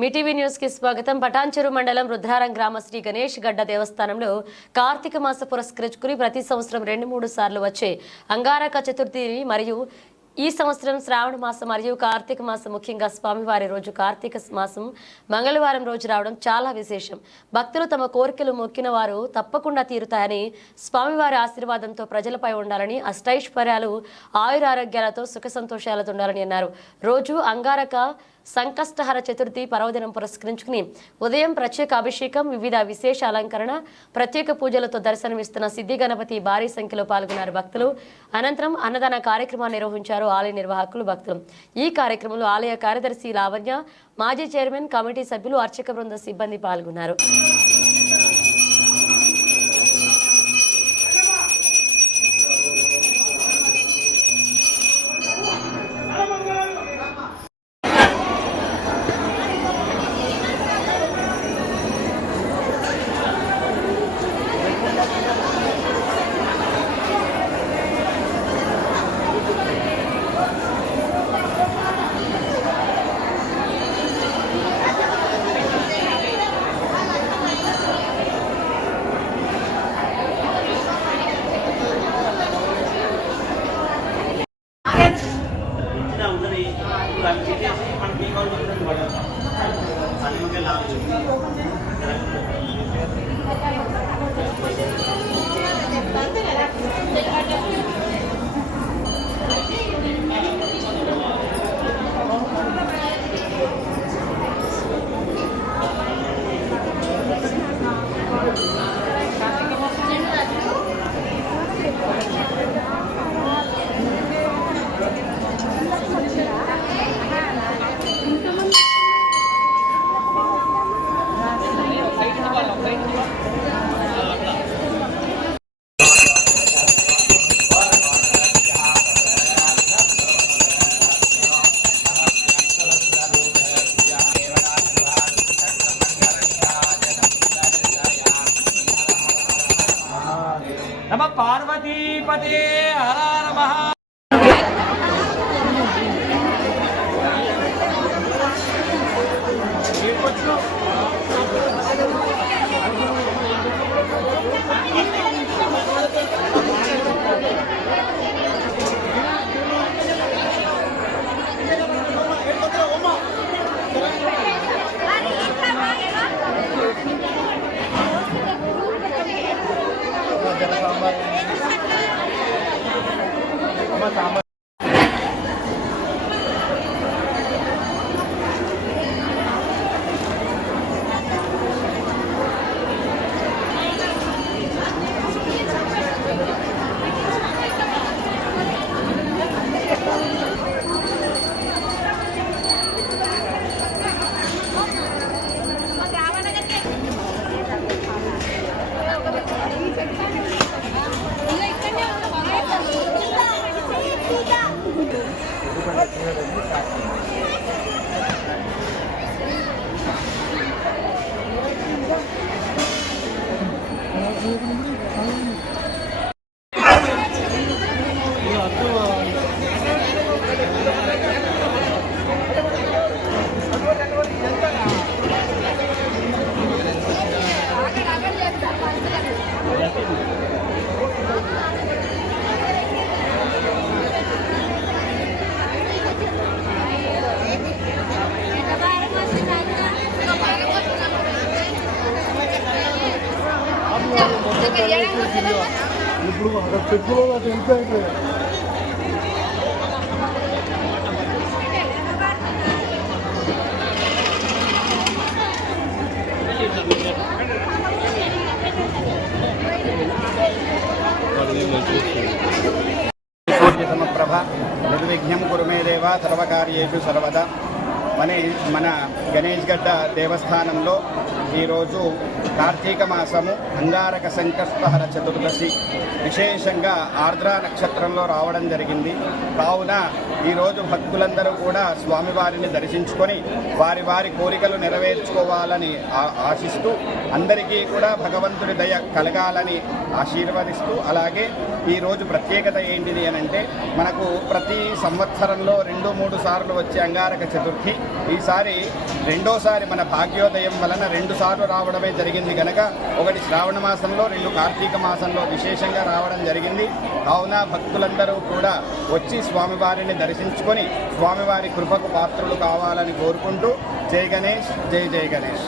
Mee TV news కి స్వాగతం. పటాన్చెరు మండలం రుద్రారం గ్రామ శ్రీ గణేష్ గడ్డ దేవస్థానంలో కార్తీక మాస పురస్కరించుకుని ప్రతి సంవత్సరం 2-3 సార్లు వచ్చే అంగారక చతుర్థిని మరియు ఈ సంవత్సరం శ్రావణ మాసం మరియు కార్తీక మాసం, ముఖ్యంగా స్వామివారి రోజు కార్తీక మాసం మంగళవారం రోజు రావడం చాలా విశేషం. భక్తులు తమ కోరికలు మొక్కిన వారు తప్పకుండా తీరుతాయని, స్వామివారి ఆశీర్వాదంతో ప్రజలపై ఉండాలని, అష్టైశ్వర్యాలు ఆయురారోగ్యాలతో సుఖ సంతోషాలతో ఉండాలని అన్నారు. రోజు అంగారక సంకష్టహర చతుర్థి పర్వదినం పురస్కరించుకుని ఉదయం ప్రత్యేక అభిషేకం, వివిధ విశేష అలంకరణ, ప్రత్యేక పూజలతో దర్శనమిస్తున్న సిద్ధి గణపతి భారీ సంఖ్యలో పాల్గొన్నారు భక్తులు. అనంతరం అన్నదాన కార్యక్రమాన్ని నిర్వహించారు ఆలయ నిర్వాహకులు, భక్తులు. ఈ కార్యక్రమంలో ఆలయ కార్యదర్శి లావణ్య, మాజీ చైర్మన్, కమిటీ సభ్యులు, అర్చక బృంద సిబ్బంది పాల్గొన్నారు. नमः पार्वतीपते हर नमः। ఇప్పుడు అక్కడ చెట్టులో ఎంత అయిపోయాయి. సూర్యసమప్రభ నిర్విఘ్నం కురుమే దేవ సర్వకార్యేషు సర్వదా. మన గణేష్ గడ్డ దేవస్థానంలో ఈరోజు కార్తీక మాసము అంగారక సంకష్టహర చతుర్దశి విశేషంగా ఆర్ద్ర నక్షత్రంలో రావడం జరిగింది. కావున ఈరోజు భక్తులందరూ కూడా స్వామివారిని దర్శించుకొని వారి వారి కోరికలు నెరవేర్చుకోవాలని ఆశిస్తూ అందరికీ కూడా భగవంతుడి దయ కలగాలని ఆశీర్వదిస్తూ, అలాగే ఈరోజు ప్రత్యేకత ఏంటిది అని అంటే మనకు ప్రతి సంవత్సరంలో 2-3 సార్లు వచ్చే అంగారక చతుర్థి ఈసారి రెండోసారి మన భాగ్యోదయం వలన 2 సార్లు రావడమే జరిగింది కనుక ఒకటి శ్రావణ మాసంలో 2 కార్తీక మాసంలో విశేషంగా రావడం జరిగింది. కావున భక్తులందరూ కూడా వచ్చి స్వామివారిని దర్శించుకొని స్వామివారి కృపకు పాత్రులు కావాలని కోరుకుంటూ జై గణేష్, జై జై గణేష్.